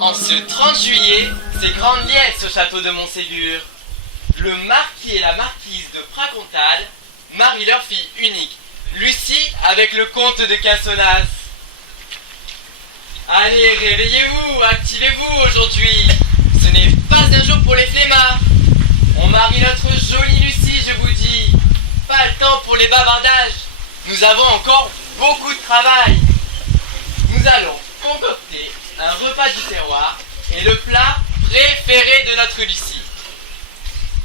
En ce 30 juillet, c'est grande liesse au château de Montségur. Le marquis et la marquise de Pracontal marient leur fille unique, Lucie, avec le comte de Cassonnas. Allez, réveillez-vous, activez-vous aujourd'hui. Ce n'est pas un jour pour les flemmards. On marie notre jolie Lucie, je vous dis. Pas le temps pour les bavardages. Nous avons encore beaucoup de travail. Nous allons concocter un repas du terroir et le plat préféré de notre Lucie.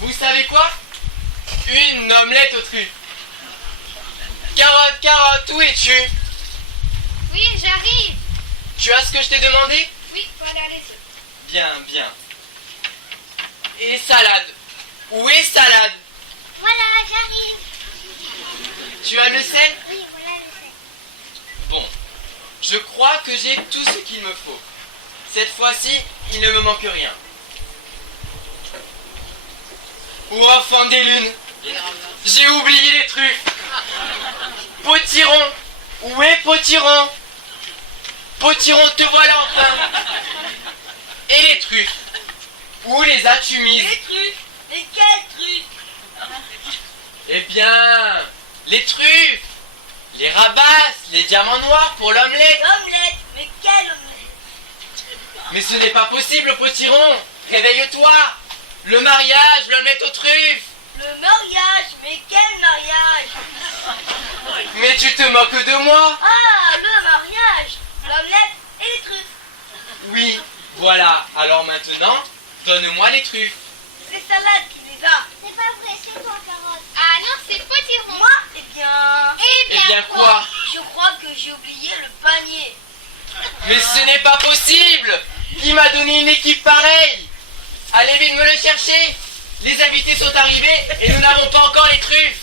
Vous savez quoi? Une omelette aux truffes. Carotte, carotte, où es-tu? Oui, j'arrive. Tu as ce que je t'ai demandé? Oui, voilà les œufs. Bien, bien. Et salade? Où est salade? Voilà, j'arrive. Tu as le sel? Oui, voilà le sel. Bon, je crois que j'ai tout ce qu'il me faut. Cette fois-ci, il ne me manque rien. Ô enfant des lunes, j'ai oublié les truffes. Potiron, où est Potiron? Potiron, te voilà enfin. Et les truffes, où les as-tu mises? Les truffes? Mais quelles truffes? Eh bien, les truffes, les rabasses, les diamants noirs pour l'omelette. Omelette? Mais quelle omelette? Mais ce n'est pas possible, Potiron. Réveille-toi. Le mariage, l'omelette aux truffes. Le mariage? Mais quel mariage? Mais tu te moques de moi. Ah, le mariage! L'omelette et les truffes. Oui, voilà. Alors maintenant, donne-moi les truffes. C'est salade qui les a. C'est pas vrai, c'est toi, Carotte. Ah non, c'est Potiron. Moi? Eh bien... Eh bien quoi? Je crois que j'ai oublié le panier. Mais ce n'est pas possible. Qui m'a donné une équipe pareille? Allez vite me le chercher. Les invités sont arrivés et nous n'avons pas encore les truffes.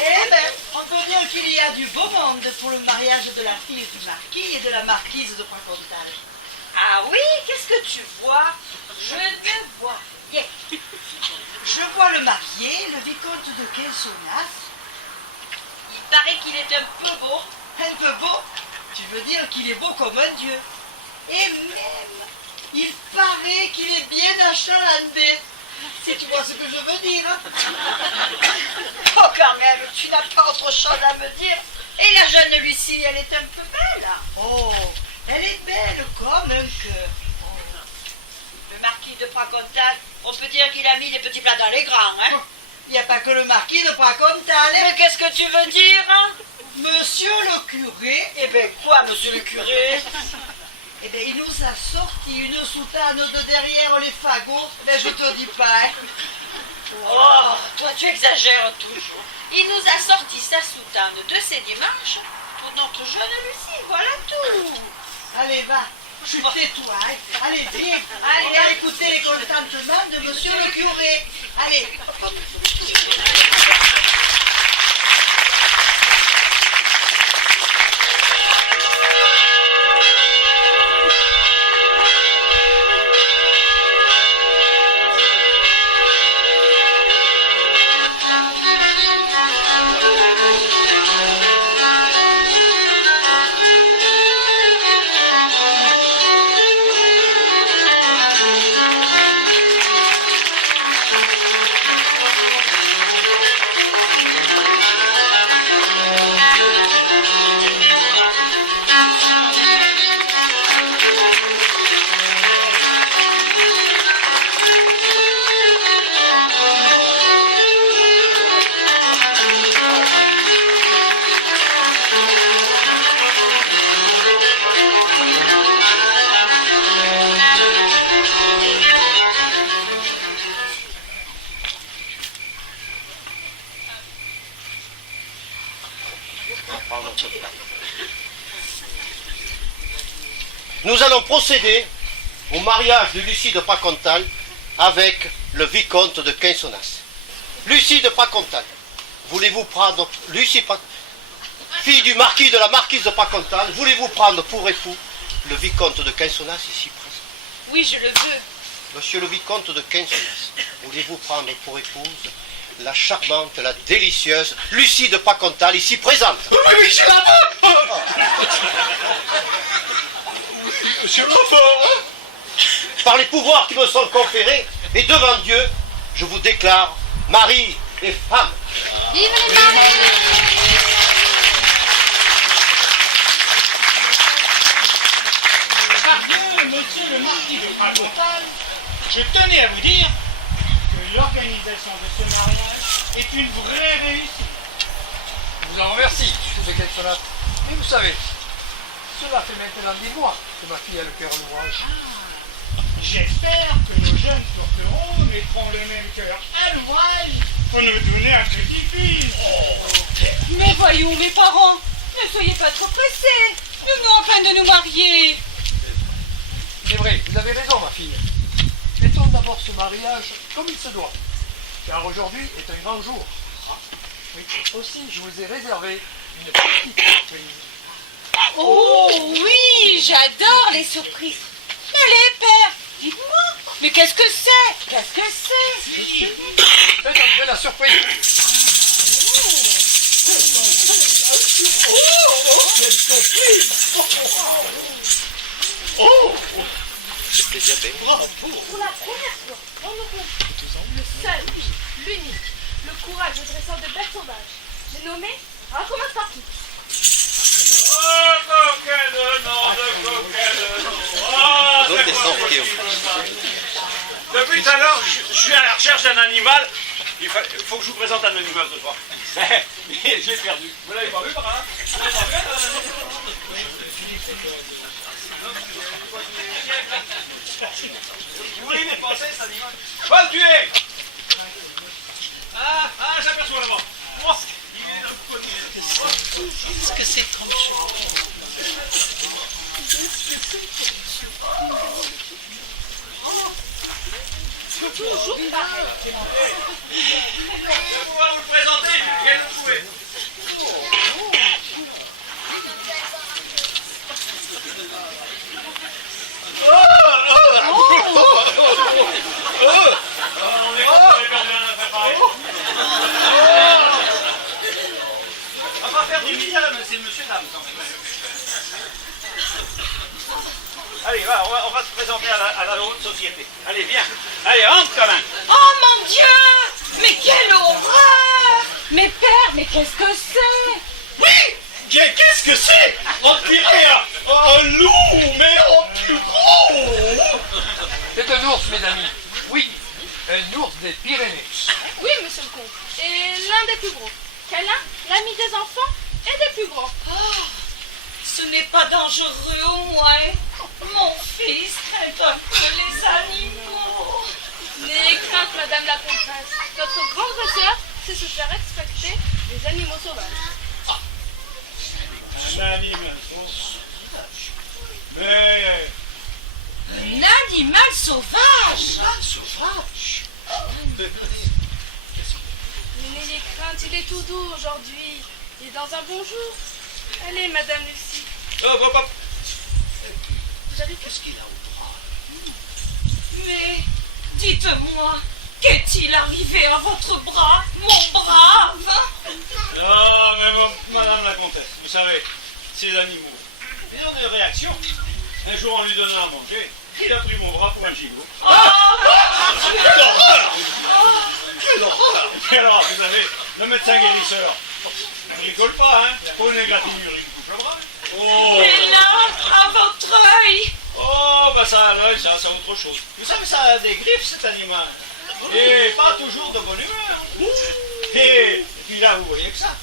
Eh ben, on peut dire qu'il y a du beau monde pour le mariage de la fille du marquis et de la marquise de Pracontal. Ah oui, qu'est-ce que tu vois? Je ne vois rien. Je vois le marié, le vicomte de Cassonnas. Il paraît qu'il est un peu beau. Un peu beau? Tu veux dire qu'il est beau comme un dieu. Et même, il paraît qu'il est bien achalandé. Si tu vois ce que je veux dire. Oh, quand même, tu n'as pas autre chose à me dire. Et la jeune Lucie, elle est un peu belle. Oh, elle est belle comme un cœur. Oh. Le marquis de Pracontal, on peut dire qu'il a mis les petits plats dans les grands, hein. Il n'y a pas que le marquis de Pracontal. Mais qu'est-ce que tu veux dire, hein? Monsieur le curé. Eh bien, quoi, monsieur le curé? Eh bien, il nous a sorti une soutane de derrière les fagots. Ben, je te dis pas, hein. Oh, toi tu exagères toujours. Il nous a sorti sa soutane de ses démarches pour notre jeune Lucie, voilà tout. Allez, va, tu tais-toi, hein. Allez, viens. On va écouter les contentements de monsieur le curé. Allez. Nous allons procéder au mariage de Lucie de Pracontal avec le vicomte de Quinsonnas. Lucie de Pracontal, voulez-vous prendre Lucie, fille du marquis de la marquise de Pracontal, voulez-vous prendre pour époux le vicomte de Quinsonnas ici présent? Oui, je le veux. Monsieur le vicomte de Quinsonnas, voulez-vous prendre pour épouse la charmante, la délicieuse Lucie de Pracontal ici présente? Oui, je la veux. Monsieur l'enfant. Par les pouvoirs qui me sont conférés, et devant Dieu, je vous déclare mari et femme. Vive les maris! Bien, monsieur le marquis de Pracontal, je tenais à vous dire que l'organisation de ce mariage est une vraie réussite. Je vous en remercie, monsieur Quinsonnas. Mais vous savez, cela fait maintenant des mois que ma fille a le cœur à l'ouvrage. J'espère que nos jeunes tourterons mettront le même cœur à l'ouvrage pour nous donner un petit fils. Mais voyons, mes parents, ne soyez pas trop pressés. Nous venons enfin de nous marier. C'est vrai, vous avez raison, ma fille. Mettons d'abord ce mariage comme il se doit, car aujourd'hui est un grand jour. Oui, aussi, je vous ai réservé une petite surprise. Oh oui, j'adore les surprises. Allez, père, dites-moi. Mais qu'est-ce que c'est? Qu'est-ce que c'est? Faites entrer la surprise. Quelle surprise! C'est plaisir, bravo. Pour la première fois dans nos contrées, le seul, l'unique, le courage dressant de bêtes sauvages. J'ai nommé un commun parti. Depuis tout à l'heure, je suis à la recherche d'un animal. Il faut que je vous présente un animal ce soir. J'ai perdu. Vous l'avez pas vu par là? Vous l'avez pas vu? Vous voulez dépasser cet animal? Va le tuer! Ah, j'aperçois là-bas. Oh, il est dans le côté. Qu'est-ce que c'est comme chose? Toujours pareil. Je vais pouvoir vous le présenter. Viens le trouver. On est content de perdu un affaire pareil. On va faire du milliard, mais c'est monsieur dame quand même. Allez, va, on va se présenter à la haute société. Allez, viens. Allez, entre quand même. Oh mon Dieu! Mais quelle horreur! Mais père, mais qu'est-ce que c'est? Oui! Qu'est-ce que c'est? On dirait un loup, mais en plus gros! C'est un ours, mes amis. Oui, un ours des Pyrénées. Oui, monsieur le comte. Et l'un des plus gros. Câlin, l'ami des enfants et des plus grands. Ce n'est pas dangereux au moins. crainte, madame la comtesse. Notre grande dresseur, c'est se faire respecter les animaux sauvages. Un animal sauvage. Mais Un animal sauvage. Mais n'ayez crainte, il est tout doux aujourd'hui. Il est dans un bon jour. Allez, madame Lucie. Hop, hop, hop. Vous avez Qu'est-ce qu'il a au bras? Mais dites-moi, qu'est-il arrivé à votre bras, mon brave? Non, mais madame la comtesse, vous savez, ces animaux, ils ont des réactions. Un jour, on lui donnait à manger, il a pris mon bras pour un gigot. Quelle horreur! Quelle horreur! Et alors, vous savez, le médecin guérisseur, il rigole pas, hein? Pour une égratignure, il coupe le bras. Oh! Et là, à votre œil. Oh, bah ça, l'œil, ça, c'est autre chose. Vous savez, ça a des griffes, cet animal. Et pas toujours de bonne humeur. Et puis là, vous voyez que ça.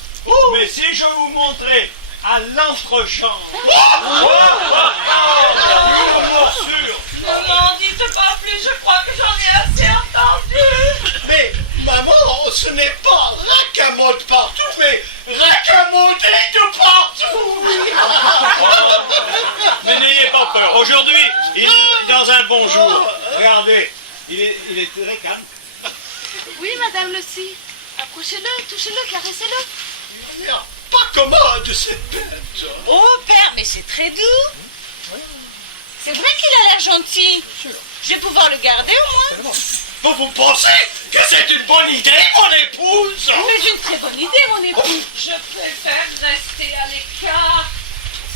Mais si je vous montrais à l'entrechambre une morsure. Ne m'en dites pas plus, je crois que j'en ai assez entendu. Mais, maman, ce n'est pas racamode partout, mais racamodé de partout. Mais n'ayez pas peur. Aujourd'hui, il est dans un bon jour. Regardez, il est très calme. Oui, madame Lucie. Approchez-le, touchez-le, caressez-le. Il n'y a pas commode cette bête. Oh, père, mais c'est très doux. C'est vrai qu'il a l'air gentil. Je vais pouvoir le garder au moins. Vous pensez que c'est une bonne idée, mon épouse? Mais c'est une très bonne idée, mon époux. Je préfère rester à l'écart.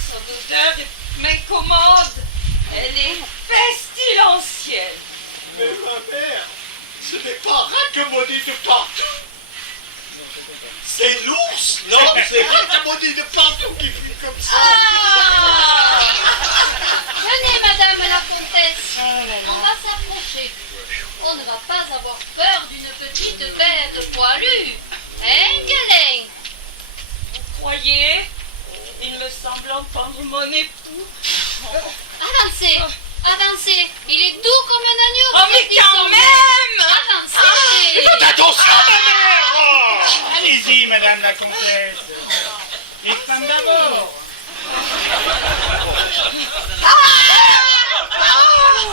Son odeur m'incommode. Elle est pestilentielle. Mais ma mère, ce n'est pas raccommodé de partout. C'est l'ours, non? C'est raccommodé de partout qui fait comme ça. Ah! Venez, madame la comtesse. On va s'approcher. On ne va pas avoir peur d'une petite bête poilue. Hein, Guélin? Vous croyez? Il me semble entendre mon époux. Avancez, avancez. Il est doux comme un agneau. Oh, mais quand même! Avancez. Faites attention, ma mère! allez-y, madame la comtesse. Les femmes d'abord.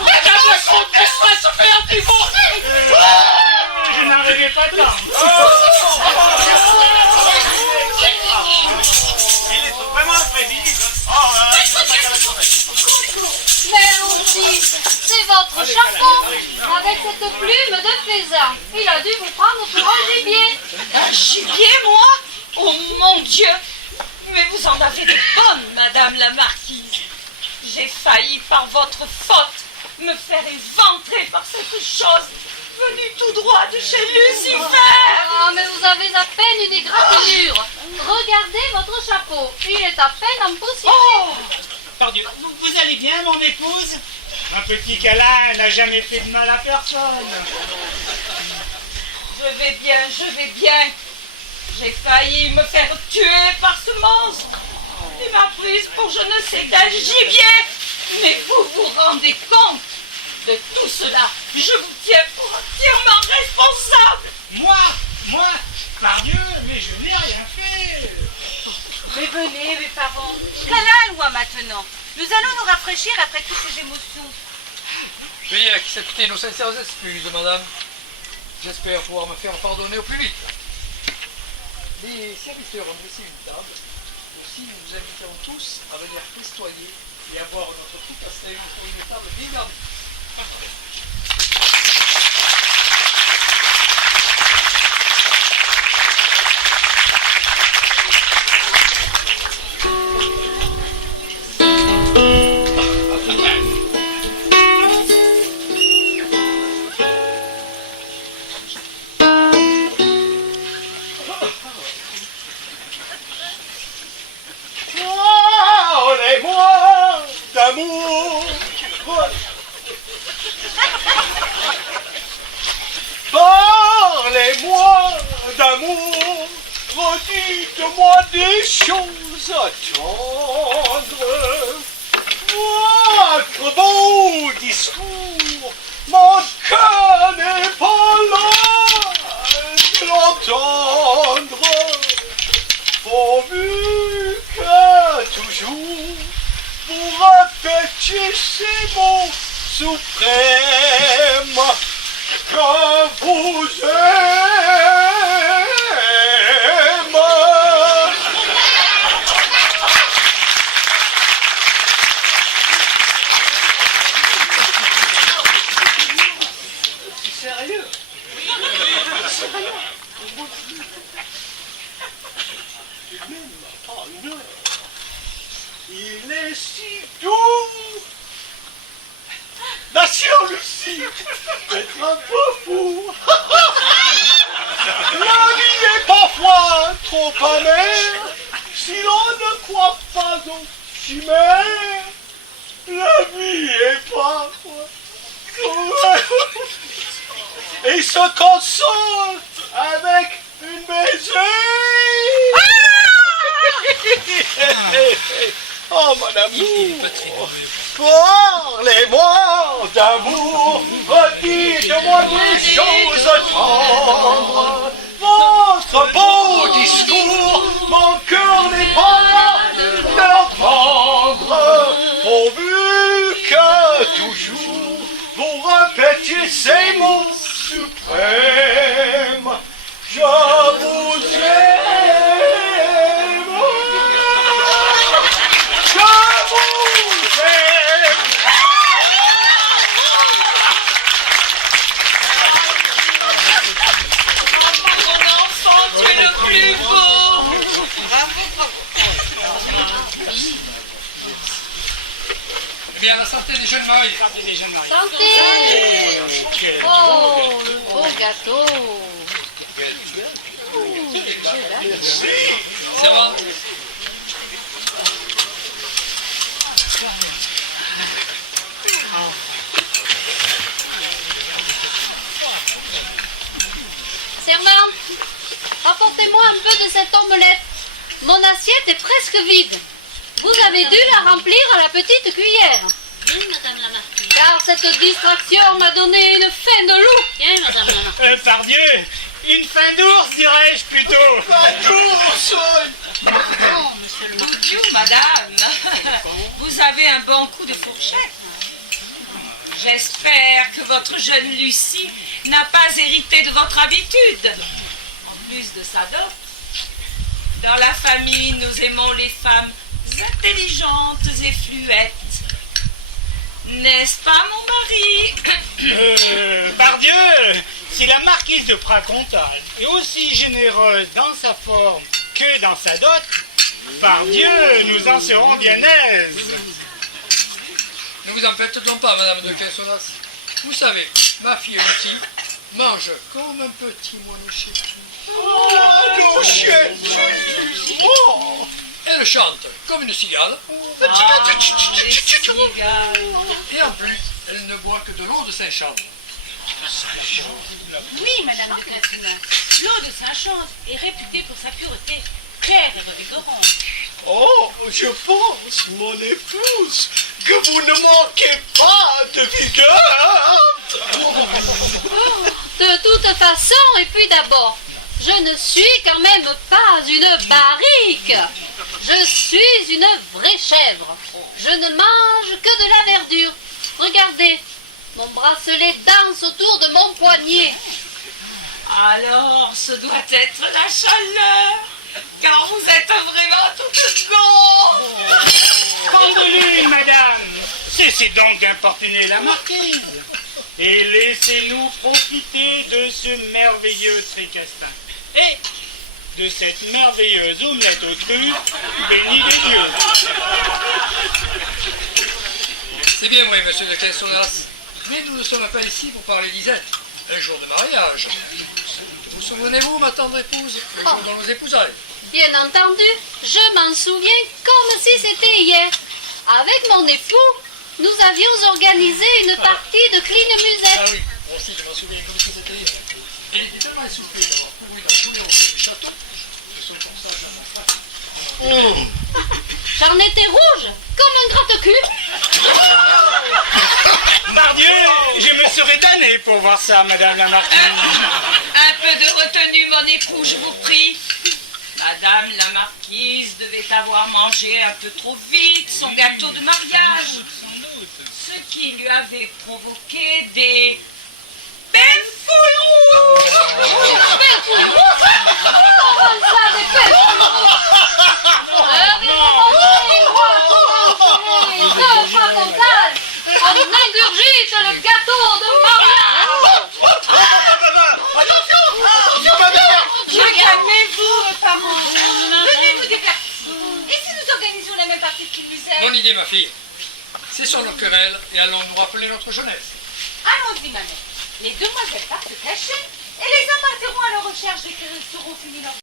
Madame la comtesse va se faire divorcer! Je n'arrivais pas tant. Il est vraiment imprévisible. Mais aussi, c'est votre chapeau avec cette plume de faisan. Il a dû vous prendre pour un gibier. Un gibier, moi? Oh mon Dieu! Mais vous en avez de bonnes, madame la marquise. J'ai failli, par votre faute, me faire éventrer par cette chose venue tout droit de chez Lucifer. Ah, mais vous avez à peine une égratignure. Regardez votre chapeau. Il est à peine en poussière. Oh! Pardieu, vous allez bien, mon épouse? Un petit câlin n'a jamais fait de mal à personne. Je vais bien, je vais bien. J'ai failli me faire tuer par ce monstre. Il m'a prise pour je ne sais quel gibier. Mais vous vous rendez compte de tout cela? Je vous tiens pour entièrement responsable. Moi, pardieu, mais je n'ai rien fait. Mais venez, mes parents. Câlin, moi, maintenant. Nous allons nous rafraîchir après toutes ces émotions. Veuillez accepter nos sincères excuses, madame. J'espère pouvoir me faire pardonner au plus vite. Les serviteurs ont dressé une table. Aussi, nous vous invitons tous à venir festoyer et à boire notre petit pastel pour une table bien garnie. Parlez-moi d'amour. Parlez-moi d'amour. Redites-moi des choses tendres. Votre beau discours, mon cœur n'est pas Dieu, c'est mon suprême, je vous aime. Sérieux? Il est si doux. Ma chère Lucie, être un peu fou. La vie est parfois trop amère si l'on ne croit pas aux chimères. La vie est parfois trop... Et se console avec une baiser. Oh mon amour, parlez-moi d'amour, dites-moi des choses tendres. Votre beau discours, mon cœur n'est pas là d'entendre. Pourvu que toujours vous répétiez ces mots suprêmes. Je vous aime. Je vous aime. Mon enfant, tu es le plus beau. Eh bien, la santé des jeunes mariés. Santé! Oh, le beau gâteau! Servante. Servante, apportez-moi un peu de cette omelette. Mon assiette est presque vide. Vous avez dû la remplir à la petite cuillère. Oui, madame la marquise. Car cette distraction m'a donné une faim de loup. Bien, madame la marquise. Pardieu, une fin d'ours, dirais-je plutôt. Non, monsieur le marquis. Boudiou, madame. Vous avez un bon coup de fourchette. J'espère que votre jeune Lucie n'a pas hérité de votre habitude. En plus de sa dot, dans la famille, nous aimons les femmes intelligentes et fluettes. N'est-ce pas, mon mari? Pardieu, si la marquise de Pracontal est aussi généreuse dans sa forme que dans sa dot, pardieu, nous en serons bien aises. Ne vous en faites donc pas, madame de Quinsonas. Vous savez, ma fille Lucie mange comme un petit moineau-chétif. Oh, Elle chante comme une cigale. Les cigales. Et en plus, elle ne boit que de l'eau de Saint-Charles. Oui, madame de Quinsonas. L'eau de Saint-Chante est réputée pour sa pureté, claire et revigorante. oh, je pense, mon épouse, que vous ne manquez pas de vigueur. De toute façon, et puis d'abord, je ne suis quand même pas une barrique. Je suis une vraie chèvre. Je ne mange que de la verdure. Regardez, mon bracelet danse autour de mon poignet. Alors, ce doit être la chaleur, car vous êtes vraiment toute con. Camp de lune, madame, cessez donc d'importuner la marquise et laissez-nous profiter de ce merveilleux tricastin et de cette merveilleuse omelette aux truffes bénie des dieux. C'est bien vrai, monsieur de Quinsonas. Mais nous ne sommes pas ici pour parler d'Isette. Un jour de mariage. Vous souvenez-vous, ma tendre épouse, le jour de nos épousailles? Bien entendu, je m'en souviens comme si c'était hier. Avec mon époux, nous avions organisé une partie de clean Ah musette. oui, moi aussi je m'en souviens comme si c'était hier. Elle était tellement essoufflée d'avoir couru dans tous les recoins du château que son corsage à mon frère. J'en étais rouge, comme un gratte-cul. Pardieu, je me serais damné pour voir ça, madame la marquise. Un peu de retenue, mon époux, je vous prie. Madame la marquise devait avoir mangé un peu trop vite son gâteau de mariage. Sans doute. qui lui avait provoqué des belles foules rouges. Belle fouille rouge. Comment ça, des belles fouilles rouges? On ingurgite le gâteau de mariage. Calmez-vous, parents. Venez vous divertir. Et si nous organisions la même partie de Kilmusel? Bonne idée, ma fille. Cessons nos querelles et allons nous rappeler notre jeunesse. Allons-y, ma mère. Les demoiselles partent se cacher et les hommes partiront à la recherche dès qu'elles auront fini leur